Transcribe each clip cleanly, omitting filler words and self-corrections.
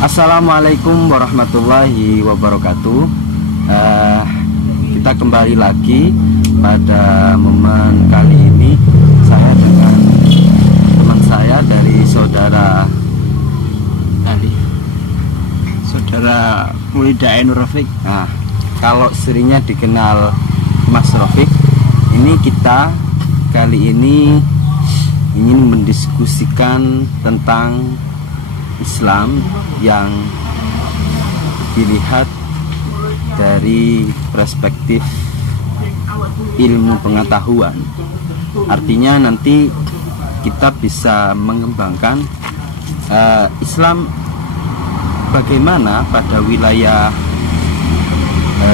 Assalamualaikum warahmatullahi wabarakatuh. Kita kembali lagi pada momen kali ini. Saya dengan teman saya dari saudara Mulida Ainur Rafiq. Nah, kalau seringnya dikenal Mas Rafiq. Ini kita kali ini ingin mendiskusikan tentang Islam yang dilihat dari perspektif ilmu pengetahuan. Artinya nanti kita bisa mengembangkan Islam bagaimana pada wilayah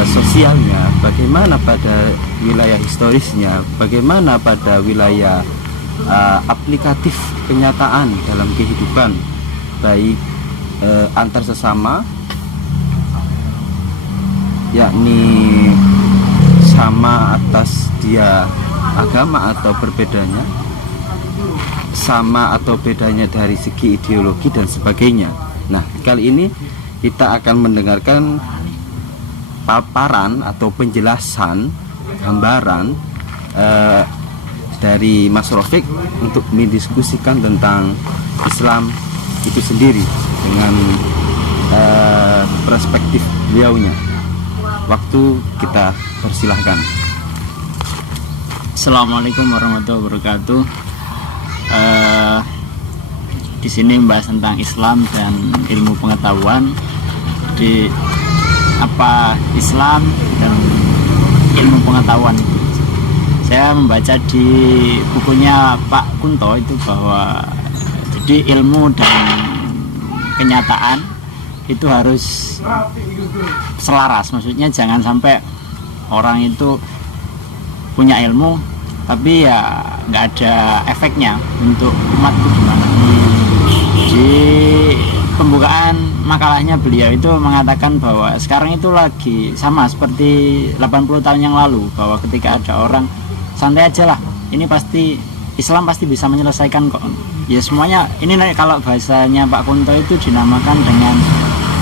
sosialnya, bagaimana pada wilayah historisnya, bagaimana pada wilayah aplikatif kenyataan dalam kehidupan, baik antar sesama, yakni sama atas dia agama atau berbedanya, sama atau bedanya dari segi ideologi dan sebagainya. Nah, kali ini kita akan mendengarkan paparan atau penjelasan gambaran dari Mas Rafiq untuk mendiskusikan tentang Islam itu sendiri dengan perspektif beliaunya. Waktu kita persilahkan. Assalamualaikum warahmatullahi wabarakatuh. Di sini membahas tentang Islam dan ilmu pengetahuan. Di apa Islam dan ilmu pengetahuan? Saya membaca di bukunya Pak Kunto itu bahwa jadi ilmu dan kenyataan itu harus selaras. Maksudnya jangan sampai orang itu punya ilmu tapi ya nggak ada efeknya untuk umat itu gimana. Di pembukaan makalahnya beliau itu mengatakan bahwa sekarang itu lagi sama seperti 80 tahun yang lalu, bahwa ketika ada orang santai aja lah, ini pasti Islam pasti bisa menyelesaikan kok. Ya semuanya ini kalau bahasanya Pak Kunto itu dinamakan dengan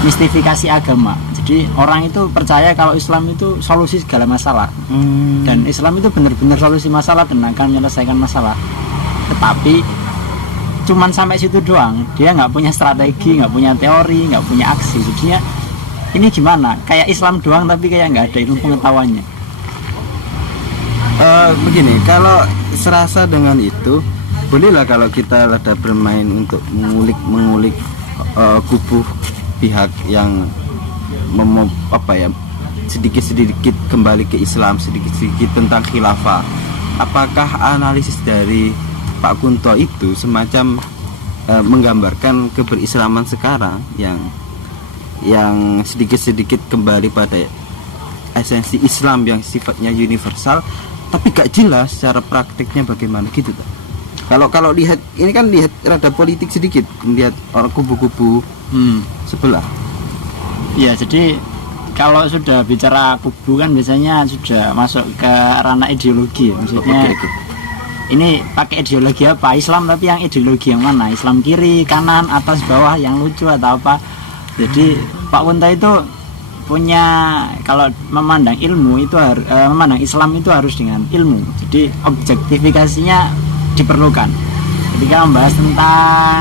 mistifikasi agama. Jadi orang itu percaya kalau Islam itu solusi segala masalah, dan Islam itu benar-benar solusi masalah dan akan menyelesaikan masalah. Tetapi cuman sampai situ doang, dia nggak punya strategi, nggak punya teori, nggak punya aksi. Jadinya ini gimana? Kayak Islam doang tapi kayak nggak ada ilmu pengetahuannya. Begini, kalau serasa dengan itu, bolehlah kalau kita rada bermain untuk mengulik kubu pihak yang sedikit-sedikit kembali ke Islam, sedikit-sedikit tentang khilafah. Apakah analisis dari Pak Kunto itu semacam menggambarkan keberislaman sekarang yang sedikit-sedikit kembali pada esensi Islam yang sifatnya universal, tapi gak jelas secara praktiknya bagaimana gitu tak? Kalau lihat ini kan lihat rada politik sedikit, melihat orang kubu-kubu sebelah. Ya, jadi kalau sudah bicara kubu kan biasanya sudah masuk ke ranah ideologi, maksudnya. Ini pakai ideologi apa? Islam, tapi yang ideologi yang mana? Islam kiri, kanan, atas, bawah, yang lucu atau apa? Jadi Pak Kunto itu punya, kalau memandang ilmu itu memandang Islam itu harus dengan ilmu. Jadi objektifikasinya diperlukan. Ketika membahas tentang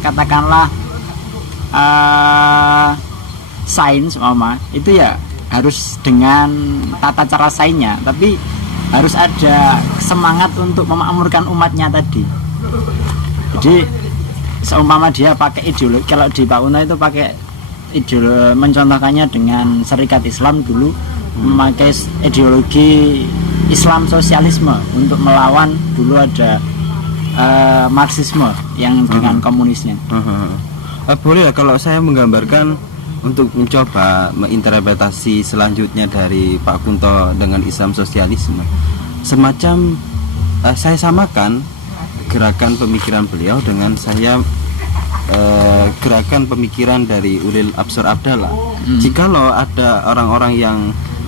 katakanlah sains itu ya harus dengan tata cara sainsnya, tapi harus ada semangat untuk memakmurkan umatnya tadi. Jadi seumpama dia pakai ideologi, kalau di Pak Kunto itu pakai ideologi, mencontohkannya dengan Serikat Islam dulu, memakai ideologi Islam sosialisme untuk melawan dulu ada Marxisme yang dengan komunisnya. Boleh kalau saya menggambarkan untuk mencoba menginterpretasi selanjutnya dari Pak Kunto dengan Islam sosialisme, semacam saya samakan gerakan pemikiran beliau dengan gerakan pemikiran dari Ulil Absor Abdallah. Jikalau ada orang-orang yang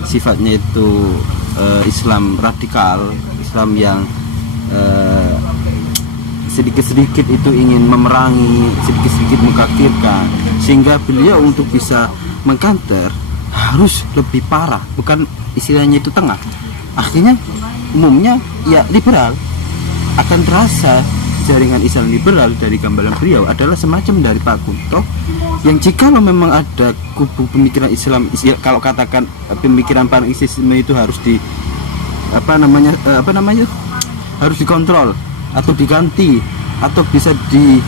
sifatnya itu Islam radikal, Islam yang sedikit-sedikit itu ingin memerangi, sedikit-sedikit mengkafirkan, sehingga beliau untuk bisa mengkanter harus lebih parah, bukan istilahnya itu tengah. Akhirnya umumnya ya liberal. Akan terasa jaringan Islam liberal dari gambaran beliau adalah semacam dari Pak Kunto, yang jika memang ada kubu pemikiran Islam, ya, kalau katakan pemikiran Pan-Islamisme itu harus di harus dikontrol atau diganti atau bisa di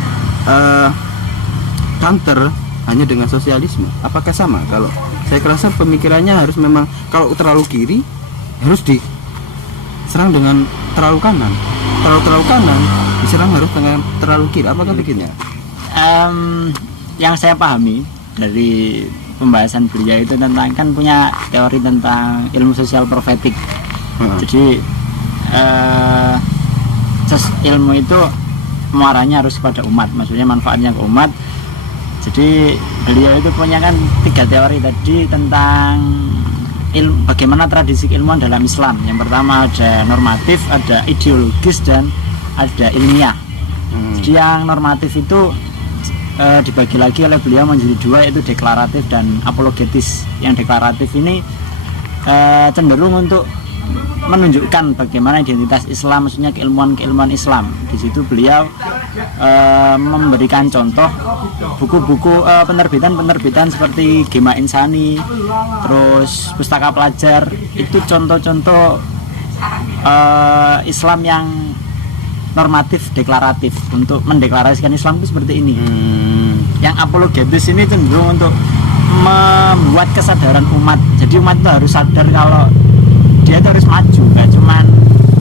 counter hanya dengan sosialisme. Apakah sama? Kalau saya rasa pemikirannya harus memang, kalau terlalu kiri harus diserang dengan terlalu kanan, terlalu kanan diserang harus dengan terlalu kiri. Apakah begini? Yang saya pahami dari pembahasan beliau itu tentang, kan punya teori tentang ilmu sosial profetik. Jadi ilmu itu muaranya harus kepada umat, maksudnya manfaatnya ke umat. Jadi beliau itu punya kan 3 teori tadi tentang bagaimana tradisi keilmuan dalam Islam. Yang pertama ada normatif, ada ideologis, dan ada ilmiah. Jadi yang normatif itu dibagi lagi oleh beliau menjadi 2, yaitu deklaratif dan apologetis. Yang deklaratif ini cenderung untuk menunjukkan bagaimana identitas Islam, maksudnya keilmuan Islam. Di situ beliau memberikan contoh buku-buku penerbitan seperti Gema Insani, terus Pustaka Pelajar. Itu contoh-contoh Islam yang normatif, deklaratif, untuk mendeklarasikan Islam itu seperti ini. Yang apologetis ini cenderung untuk membuat kesadaran umat. Jadi umat itu harus sadar kalau dia itu harus maju, gak cuman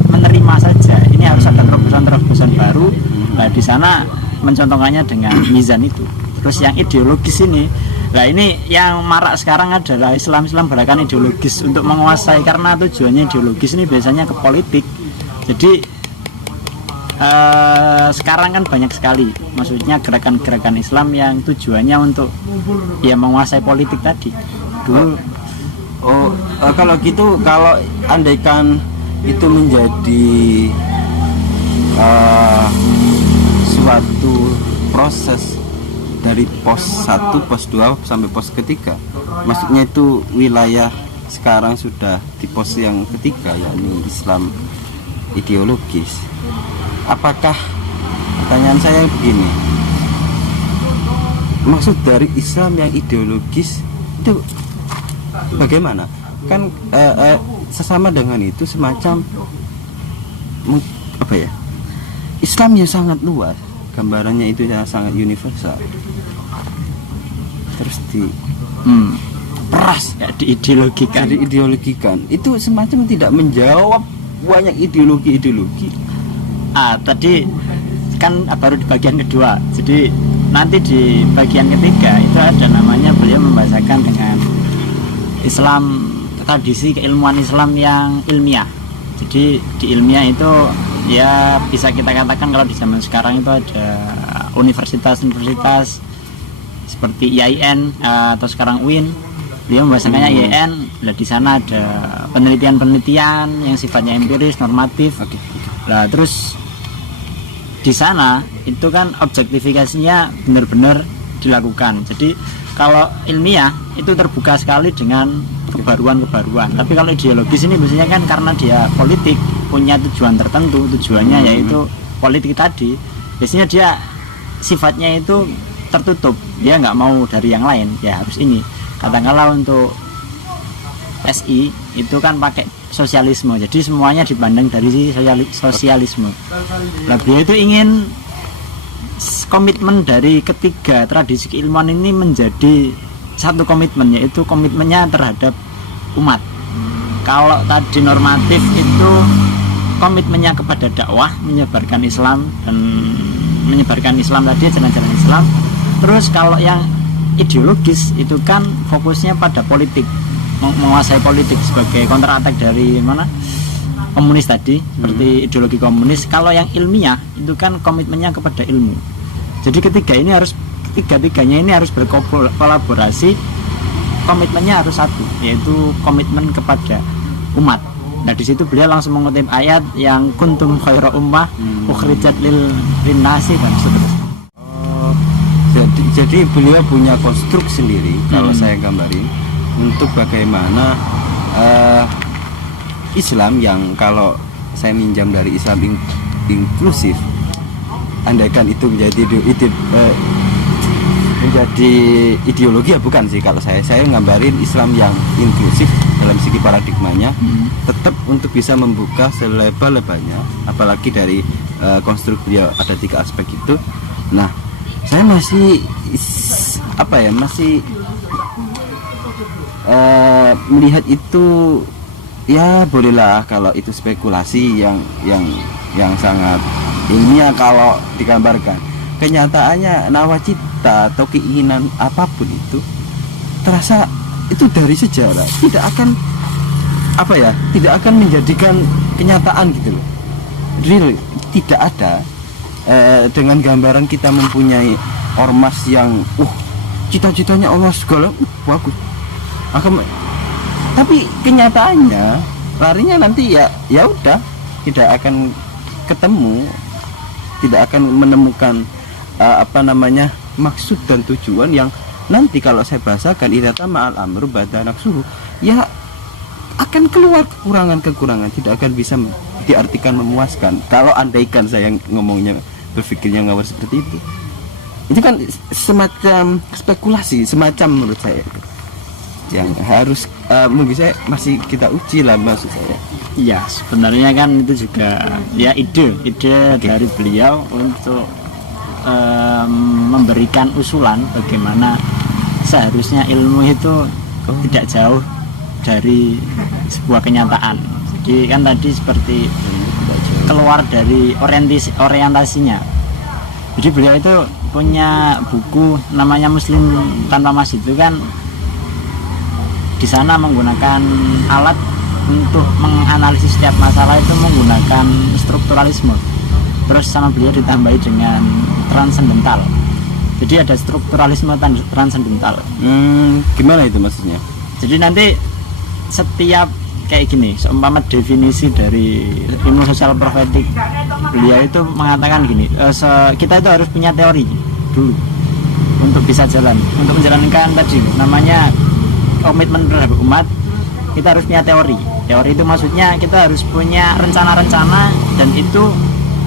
menerima saja. Ini harus ada terobosan-terobosan baru. Nah, di sana mencontohkannya dengan mizan itu. Terus yang ideologis ini, nah ini yang marak sekarang adalah Islam gerakan ideologis untuk menguasai, karena tujuannya ideologis ini biasanya ke politik. Jadi sekarang kan banyak sekali, maksudnya gerakan-gerakan Islam yang tujuannya untuk ya menguasai politik tadi. Dulu kalau gitu, kalau andaikan itu menjadi suatu proses dari pos 1, pos 2 sampai pos ketiga, maksudnya itu wilayah sekarang sudah di pos yang ketiga, yakni Islam ideologis. Apakah, pertanyaan saya begini, maksud dari Islam yang ideologis itu bagaimana? Kan sesama dengan itu semacam apa ya? Islam yang sangat luas, gambarannya itu yang sangat universal. Terus peras ya, diideologikan. Itu semacam tidak menjawab banyak ideologi. Tadi kan baru di bagian kedua. Jadi nanti di bagian ketiga itu ada namanya, beliau membahasakan dengan Islam, tradisi keilmuan Islam yang ilmiah. Jadi di ilmiah itu ya bisa kita katakan kalau di zaman sekarang itu ada universitas seperti IAIN atau sekarang UIN. Dia membahasakannya IAIN. Nah, di sana ada penelitian yang sifatnya empiris, normatif. Nah, terus di sana itu kan objektifikasinya benar-benar dilakukan. Jadi kalau ilmiah itu terbuka sekali dengan kebaruan-kebaruan. Tapi kalau ideologis ini biasanya kan karena dia politik, punya tujuan tertentu, tujuannya yaitu politik tadi. Biasanya dia sifatnya itu tertutup, dia nggak mau dari yang lain, ya harus ini. Katakanlah untuk SI itu kan pakai sosialisme, jadi semuanya dipandang dari sosialisme. Nah, beliau itu ingin komitmen dari ketiga tradisi keilmuan ini menjadi satu komitmen, yaitu komitmennya terhadap umat. Kalau tadi normatif itu komitmennya kepada dakwah, menyebarkan Islam dan menyebarkan Islam tadi, jalan-jalan Islam. Terus kalau yang ideologis itu kan fokusnya pada politik, menguasai politik sebagai counter attack dari mana komunis tadi, seperti ideologi komunis. Kalau yang ilmiah itu kan komitmennya kepada ilmu. Jadi ketiga-tiganya ini harus berkolaborasi, komitmennya harus satu, yaitu komitmen kepada umat. Nah di situ beliau langsung mengutip ayat yang kuntum khaira ummah ukhrijat lil linnasi dan seterusnya. Oh, jadi beliau punya konstruk sendiri kalau saya gambarin untuk bagaimana Islam yang kalau saya minjam dari Islam inklusif, andaikan itu menjadi ideologi ya bukan sih, kalau saya gambarin Islam yang inklusif dalam segi paradigmanya tetap untuk bisa membuka selebar-lebarnya, apalagi dari konstruk beliau ada 3 aspek itu. Nah, saya masih melihat itu, ya bolehlah kalau itu spekulasi yang sangat ilmiah kalau digambarkan. Kenyataannya nawacita atau keinginan apapun itu terasa itu dari sejarah tidak akan menjadikan kenyataan gitu loh. Real tidak ada dengan gambaran kita mempunyai ormas yang cita-citanya Allah segala bagus. Tapi kenyataannya larinya nanti ya udah tidak akan ketemu, tidak akan menemukan maksud dan tujuan yang nanti kalau saya bahasakan irata ma'al amru bada nafsuhu, ya akan keluar kekurangan-kekurangan, tidak akan bisa diartikan memuaskan. Kalau andaikan saya ngomongnya berpikirnya ngawur seperti itu kan semacam spekulasi, semacam menurut saya yang harus mungkin saya masih kita uji lah, maksud saya. Iya, sebenarnya kan itu juga ya ide dari beliau untuk memberikan usulan bagaimana seharusnya ilmu itu tidak jauh dari sebuah kenyataan. Jadi kan tadi seperti keluar dari orientasinya. Jadi beliau itu punya buku namanya Muslim Tanpa Masjid, itu kan di sana menggunakan alat untuk menganalisis setiap masalah itu menggunakan strukturalisme. Terus sama beliau ditambahi dengan transendental. Jadi ada strukturalisme transendental. Gimana itu maksudnya? Jadi nanti setiap kayak gini, seumpama definisi dari ilmu sosial profetik, beliau itu mengatakan gini, kita itu harus punya teori dulu untuk bisa jalan, untuk menjalankan tadi namanya komitmen terhadap umat. Kita harus punya teori itu maksudnya kita harus punya rencana-rencana, dan itu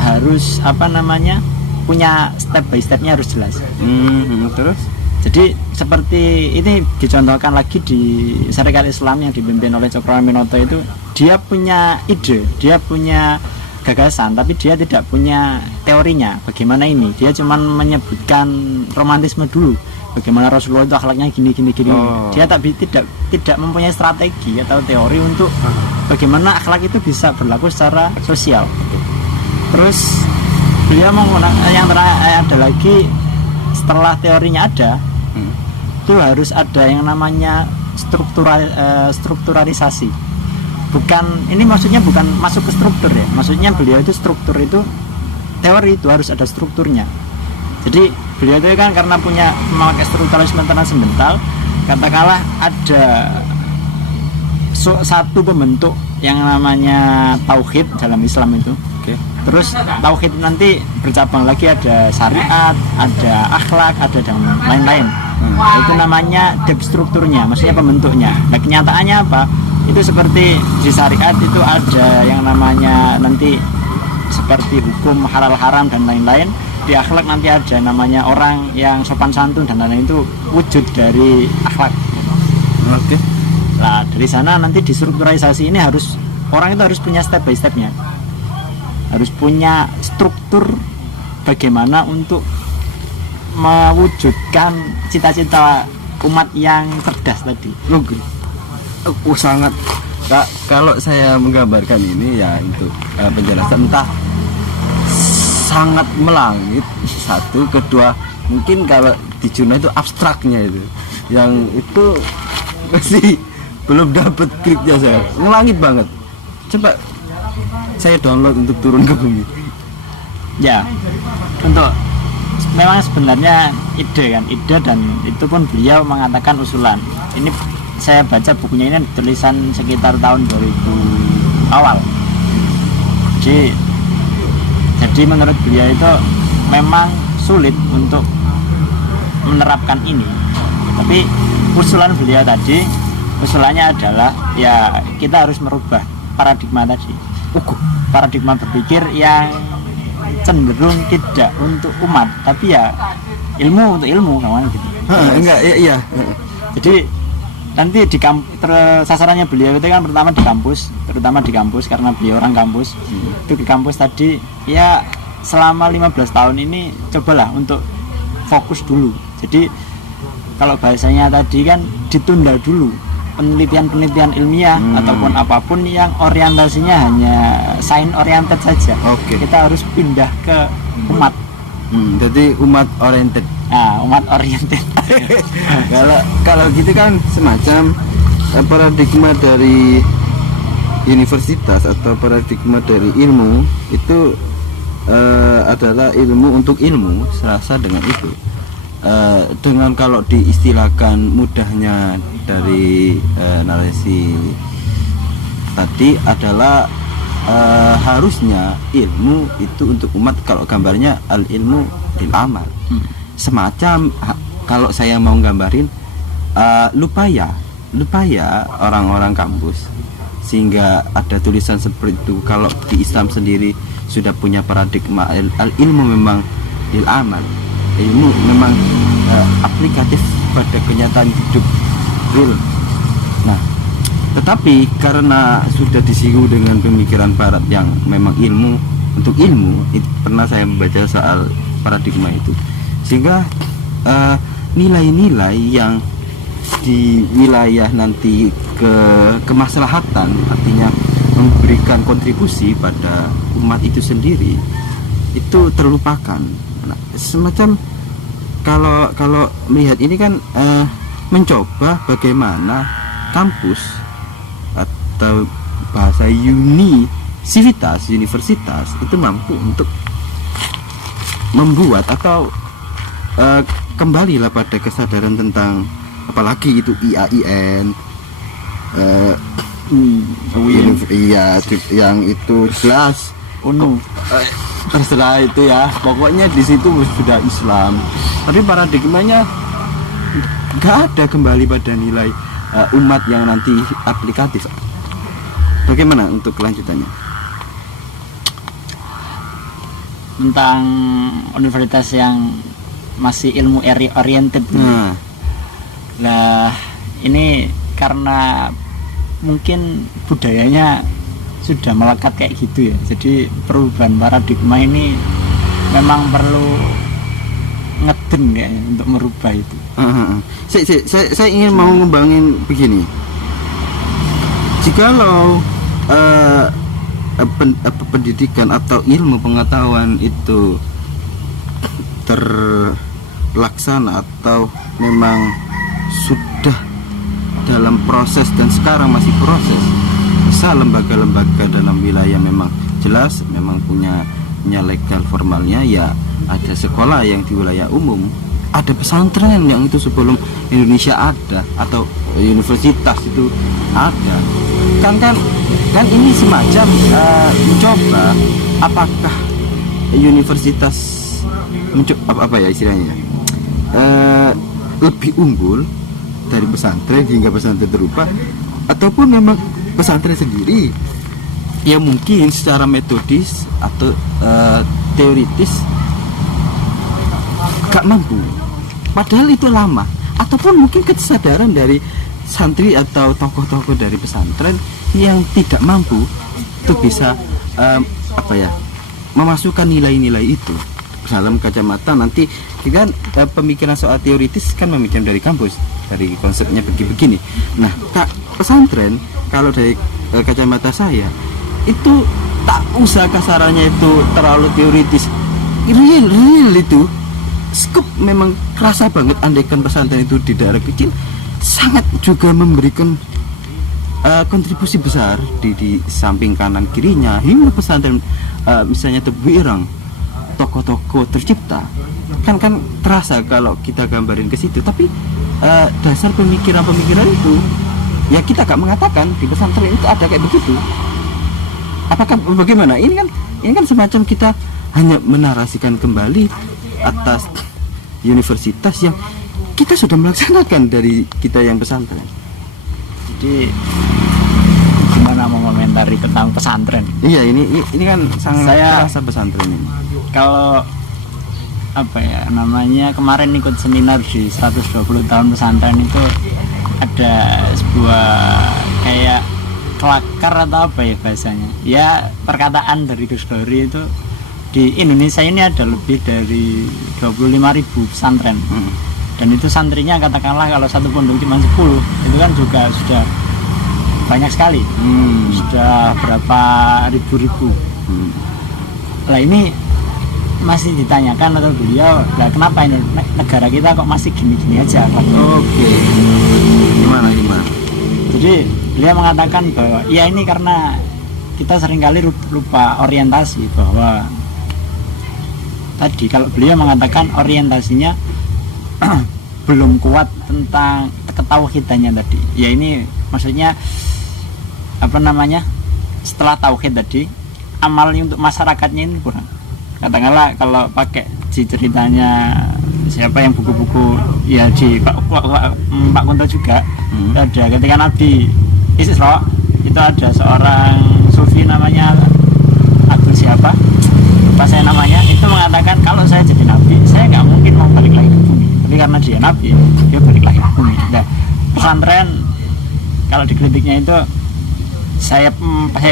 harus punya step by stepnya harus jelas. Terus jadi seperti ini dicontohkan lagi di Syarikat Islam yang dipimpin oleh Cokroaminoto itu, dia punya ide, dia punya gagasan, tapi dia tidak punya teorinya bagaimana ini. Dia cuma menyebutkan romantisme dulu, bagaimana Rasulullah itu akhlaknya gini. Dia tidak mempunyai strategi atau teori untuk bagaimana akhlak itu bisa berlaku secara sosial. Terus beliau menggunakan yang ada lagi, setelah teorinya ada, itu harus ada yang namanya strukturalisasi. Ini maksudnya bukan masuk ke struktur ya, maksudnya beliau itu struktur itu teori itu harus ada strukturnya. Jadi beliau itu kan karena punya memakai strukturalisme transendental, katakanlah ada satu pembentuk yang namanya tauhid dalam Islam itu. Terus tauhid nanti bercabang lagi, ada syariat, ada akhlak, ada dan lain-lain. Itu namanya depth strukturnya, maksudnya pembentuknya. Nah kenyataannya apa? Itu seperti di syariat itu ada yang namanya nanti seperti hukum halal haram dan lain-lain. Di akhlak nanti ada namanya orang yang sopan santun dan lain-lain, itu wujud dari akhlak. Nah dari sana nanti di strukturalisasi ini harus orang itu harus punya step by stepnya, harus punya struktur bagaimana untuk mewujudkan cita-cita umat yang cerdas tadi. Sangat kalau saya menggambarkan ini ya untuk penjelasan entah sangat melangit, satu, kedua mungkin kalau di Juna itu abstraknya itu yang itu masih belum dapat gripnya, saya ngelangit banget. Coba saya download untuk turun ke bumi. Ya, untuk memang sebenarnya ide dan itu pun beliau mengatakan usulan. Ini saya baca bukunya, ini tulisan sekitar tahun 2014 awal. Jadi menurut beliau itu memang sulit untuk menerapkan ini, tapi usulannya adalah ya kita harus merubah paradigma tadi, paradigma berpikir yang cenderung tidak untuk umat tapi ya ilmu untuk ilmu kawan gitu. Enggak, iya. Jadi nanti sasarannya beliau itu kan terutama di kampus karena beliau orang kampus. Itu di kampus tadi ya selama 15 tahun ini cobalah untuk fokus dulu. Jadi kalau bahasanya tadi kan ditunda dulu penelitian ilmiah ataupun apapun yang orientasinya hanya science oriented saja. Kita harus pindah ke umat. Jadi umat oriented. Umat oriented. Kalau gitu kan semacam paradigma dari universitas atau paradigma dari ilmu itu adalah ilmu untuk ilmu, serasa dengan itu. Dengan kalau diistilahkan mudahnya dari narasi tadi adalah harusnya ilmu itu untuk umat, kalau gambarnya al ilmu lil amal. Semacam kalau saya mau gambarin lupa ya orang-orang kampus sehingga ada tulisan seperti itu. Kalau di Islam sendiri sudah punya paradigma al ilmu memang lil amal, ilmu memang aplikatif pada kenyataan hidup real. Nah, tetapi karena sudah disinggung dengan pemikiran barat yang memang ilmu untuk ilmu, pernah saya membaca soal paradigma itu, sehingga nilai-nilai yang di wilayah nanti kemaslahatan, artinya memberikan kontribusi pada umat itu sendiri, itu terlupakan. Nah, semacam kalau melihat ini kan mencoba bagaimana kampus atau bahasa universitas itu mampu untuk membuat atau kembalilah pada kesadaran tentang apalagi itu IAIN, iya yang itu jelas terserah itu ya, pokoknya di situ sudah Islam, tapi paradigmanya nggak ada kembali pada nilai umat yang nanti aplikatif. Bagaimana untuk kelanjutannya tentang universitas yang masih ilmu oriented? Nah, ini karena mungkin budayanya sudah melekat kayak gitu ya. Jadi perubahan paradigma ini memang perlu ngeden ya untuk merubah itu. Saya ingin mau ngembangin begini. Jikalau pendidikan atau ilmu pengetahuan itu terlaksana atau memang sudah dalam proses dan sekarang masih proses, misal lembaga-lembaga dalam wilayah memang jelas memang punya legal formalnya, ya ada sekolah yang di wilayah umum, ada pesantren yang itu sebelum Indonesia ada, atau universitas itu ada, kan ini semacam mencoba apakah universitas apa ya istilahnya, lebih unggul dari pesantren hingga pesantren terubah, ataupun memang pesantren sendiri ya mungkin secara metodis atau teoritis gak mampu, padahal itu lama, ataupun mungkin kesadaran dari santri atau tokoh-tokoh dari pesantren yang tidak mampu itu bisa memasukkan nilai-nilai itu dalam kacamata nanti kan pemikiran soal teoritis kan memikirkan dari kampus, dari konsepnya begini. Nah, pesantren kalau dari kacamata saya itu tak usah kasarannya itu terlalu teoritis, real itu skup memang kerasa banget. Andaikan pesantren itu di daerah kecil sangat juga memberikan kontribusi besar di samping kanan kirinya, hingga pesantren misalnya Tebuireng, tokoh-tokoh tercipta kan terasa kalau kita gambarin ke situ. Tapi dasar pemikiran itu ya kita gak mengatakan di pesantren itu ada kayak begitu. apakah bagaimana? Ini kan semacam kita hanya menarasikan kembali atas universitas yang kita sudah melaksanakan dari kita yang pesantren. Jadi gimana mau komentari tentang pesantren? Iya, ini kan sangat Saya- terasa pesantren ini. Kalau apa ya namanya, kemarin ikut seminar di 120 tahun pesantren itu ada sebuah kayak kelakar atau apa ya bahasanya, ya perkataan dari Gus Dori itu, di Indonesia ini ada lebih dari 25.000 pesantren. Dan itu santrinya katakanlah kalau satu pondok cuma 10, itu kan juga sudah banyak sekali, sudah berapa ribu-ribu. Lah ini masih ditanyakan atau beliau, lah kenapa ini negara kita kok masih gini-gini aja? Oke. Gimana? Jadi beliau mengatakan bahwa ya ini karena kita seringkali lupa orientasi, bahwa tadi kalau beliau mengatakan orientasinya belum kuat tentang ketauhidannya tadi. Ya ini maksudnya apa namanya, setelah tauhid tadi, amalnya untuk masyarakatnya ini kurang. Katakanlah kalau pakai di ceritanya siapa yang buku-buku ya di Pak Kunto juga, ada ketika Nabi Isra itu ada seorang sufi namanya Abdul siapa, lupa saya namanya, itu mengatakan kalau saya jadi nabi saya nggak mungkin mau balik lagi ke bumi, tapi karena dia nabi dia balik lagi ke bumi. Nah, pesantren kalau dikritiknya itu saya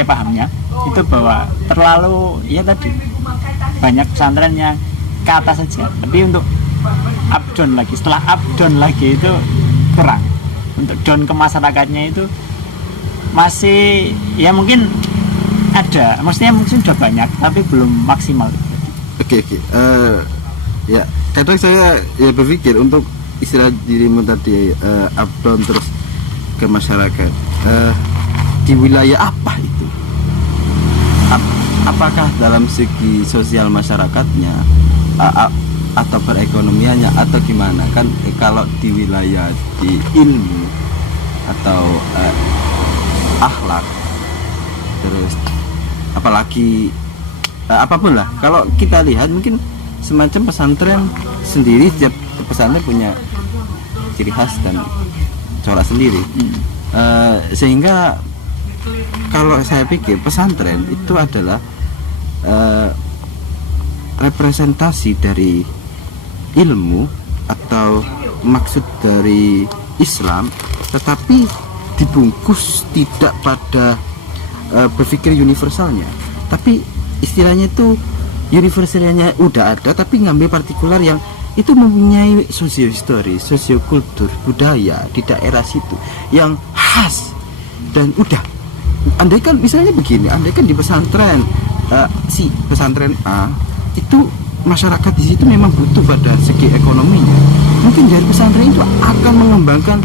pahamnya itu bahwa terlalu ya tadi banyak pesantren yang ke atas saja, tapi untuk up down lagi, setelah up down lagi itu kurang. Untuk down ke masyarakatnya itu masih ya mungkin ada, maksudnya mungkin sudah banyak tapi belum maksimal. Oke. Ya kadang saya ya berpikir untuk istilah dirimu tadi up down terus ke masyarakat, di wilayah apa itu? Apakah dalam segi sosial masyarakatnya atau perekonomiannya atau gimana? Kan kalau di wilayah di ilmu atau akhlak, terus apalagi apapun lah, kalau kita lihat mungkin semacam pesantren sendiri, setiap pesantren punya ciri khas dan corak sendiri. Sehingga kalau saya pikir pesantren itu adalah representasi dari ilmu atau maksud dari Islam, tetapi dibungkus tidak pada berpikir universalnya, tapi istilahnya itu universalnya udah ada, tapi ngambil partikular yang itu mempunyai sosiohistori, sosiokultur, budaya di daerah situ yang khas. Dan udah, andaikan misalnya begini, andaikan di pesantren si pesantren A itu masyarakat di situ memang butuh pada segi ekonominya, mungkin dari pesantren itu akan mengembangkan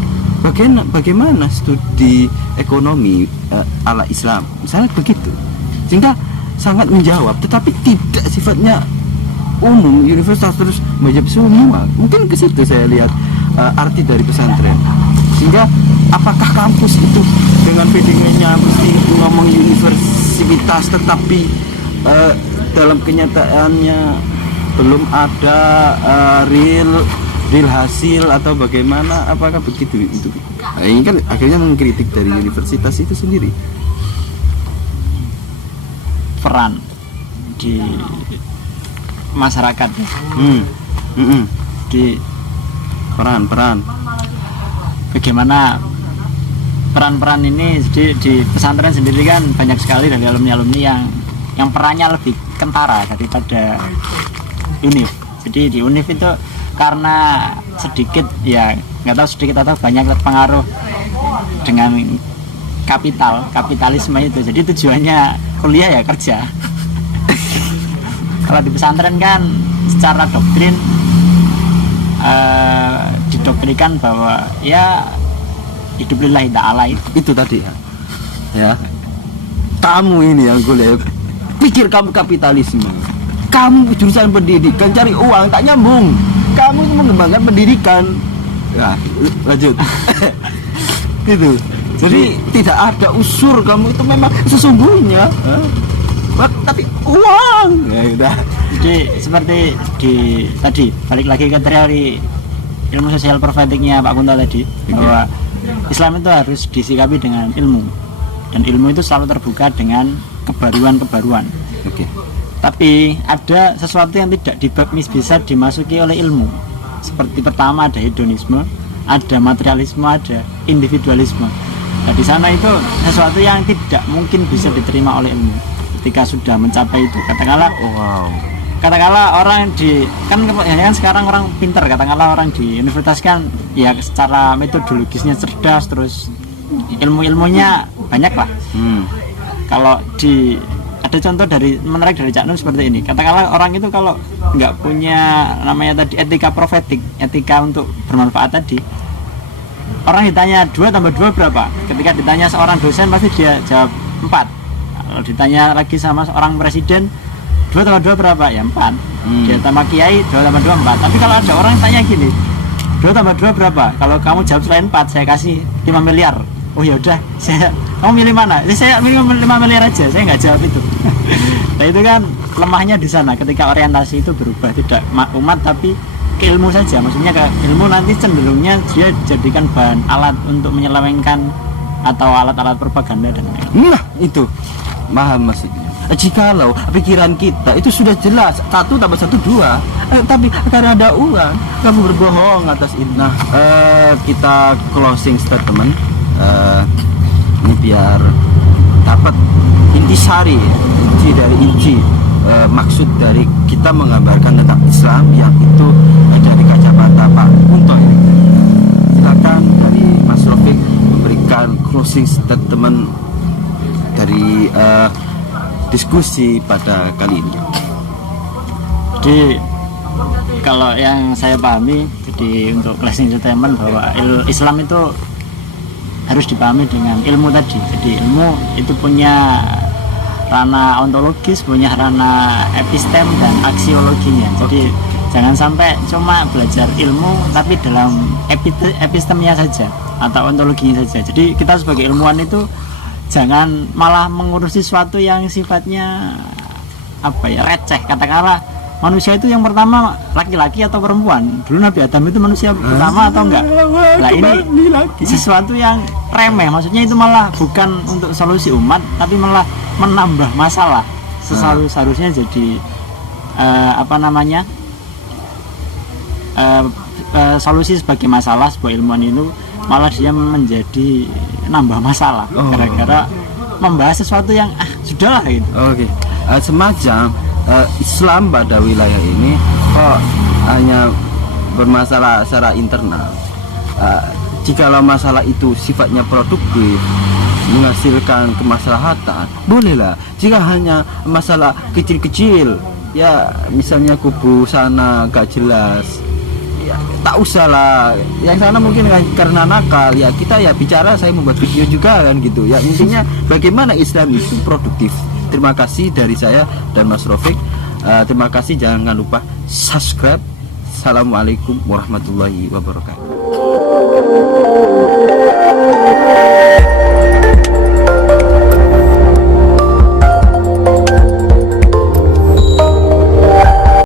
bagaimana studi ekonomi ala Islam, misalnya begitu, sehingga sangat menjawab, tetapi tidak sifatnya umum universal terus menjawab semua. Mungkin ke situ saya lihat arti dari pesantren. Sehingga apakah kampus itu dengan PDM-nya mesti ngomong universitas, tetapi dalam kenyataannya belum ada real hasil atau bagaimana? Apakah begitu itu? Nah, ini kan akhirnya mengkritik dari universitas itu sendiri. Peran di masyarakat di peran bagaimana peran-peran ini di pesantren sendiri kan banyak sekali dari alumni yang perannya lebih kentara daripada UNIF. Jadi di UNIF itu karena sedikit, ya nggak tahu sedikit atau banyak terpengaruh dengan kapitalisme itu, jadi tujuannya kuliah ya kerja. Kalau di pesantren kan secara doktrin didoktrikan bahwa ya hidup lillahi ta'ala itu tadi ya. Kamu ini yang kuliah, pikir kamu kapitalisme, kamu jurusan pendidikan cari uang tak nyambung, kamu mengembangkan pendidikan ya, lanjut. Gitu. Jadi tidak ada unsur kamu itu memang sesungguhnya Wah, tapi uang. Ya udah. Jadi seperti tadi balik lagi ke teori ilmu sosial prophetiknya Pak Kunto tadi, bahwa Islam itu harus disikapi dengan ilmu, dan ilmu itu selalu terbuka dengan kebaruan-kebaruan. Oke. Tapi ada sesuatu yang tidak bisa dimasuki oleh ilmu. Seperti pertama ada hedonisme, ada materialisme, ada individualisme. Nah, di sana itu sesuatu yang tidak mungkin bisa diterima oleh ilmu. Ketika sudah mencapai itu, katakanlah orang kan sekarang orang pintar, katakanlah orang di universitas kan ya secara metodologisnya cerdas, terus ilmu-ilmunya banyak lah. Kalau ada contoh menarik dari Cak Nun seperti ini. Katakanlah orang itu kalau nggak punya namanya tadi etika profetik, etika untuk bermanfaat tadi, orang ditanya 2 tambah 2 berapa? Ketika ditanya seorang dosen pasti dia jawab 4. Kalau ditanya lagi sama seorang presiden, 2 tambah 2 berapa? Ya 4. Dia tambah kiai, 2 tambah 2 4. Tapi kalau ada orang tanya gini, 2 tambah 2 berapa? Kalau kamu jawab selain 4, saya kasih 5 miliar. Oh ya udah, kamu milih mana? Saya milih 5 miliar aja, saya nggak jawab itu. Nah itu kan lemahnya di sana, ketika orientasi itu berubah, tidak umat tapi ke ilmu saja. Maksudnya ke ilmu nanti cenderungnya dia jadikan bahan alat untuk menyelewengkan atau alat-alat propaganda dan lain-lain. Nah itu paham maksudnya. Jikalau pikiran kita itu sudah jelas 1 tambah 1 2, tapi karena ada uang kamu berbohong atas itu. Nah kita closing statement ini biar dapat intisari, inti maksud dari kita menggambarkan tentang Islam yang itu dari kacamata Pak Kunto ini. Silakan dari Mas Rafiq memberikan closing statement dari diskusi pada kali ini. Jadi kalau yang saya pahami, jadi untuk closing statement bahwa Islam itu harus dipahami dengan ilmu tadi. Jadi ilmu itu punya ranah ontologis, punya ranah epistem dan aksiologinya. Jadi jangan sampai cuma belajar ilmu tapi dalam epistemnya saja atau ontologinya saja. Jadi kita sebagai ilmuwan itu jangan malah mengurusi sesuatu yang sifatnya receh. Katakanlah manusia itu yang pertama laki-laki atau perempuan. Dulu Nabi Adam itu manusia pertama atau enggak? Nah ini sesuatu yang remeh, maksudnya itu malah bukan untuk solusi umat tapi malah menambah masalah. Seharusnya jadi solusi sebagai masalah. Sebuah ilmuwan itu malah dia menjadi nambah masalah gara-gara membahas sesuatu yang sudahlah gitu. Oke. Semacam Islam pada wilayah ini kok hanya bermasalah secara internal. Jikalau masalah itu sifatnya produktif, menghasilkan kemaslahatan, bolehlah. Jika hanya masalah kecil-kecil, ya misalnya kubu sana gak jelas, ya tak usah lah. Yang sana mungkin karena nakal, ya kita ya bicara, saya membuat video juga kan gitu. Ya intinya bagaimana Islam itu produktif. Terima kasih dari saya dan Mas Rafiq. Terima kasih, jangan lupa subscribe. Assalamualaikum warahmatullahi wabarakatuh.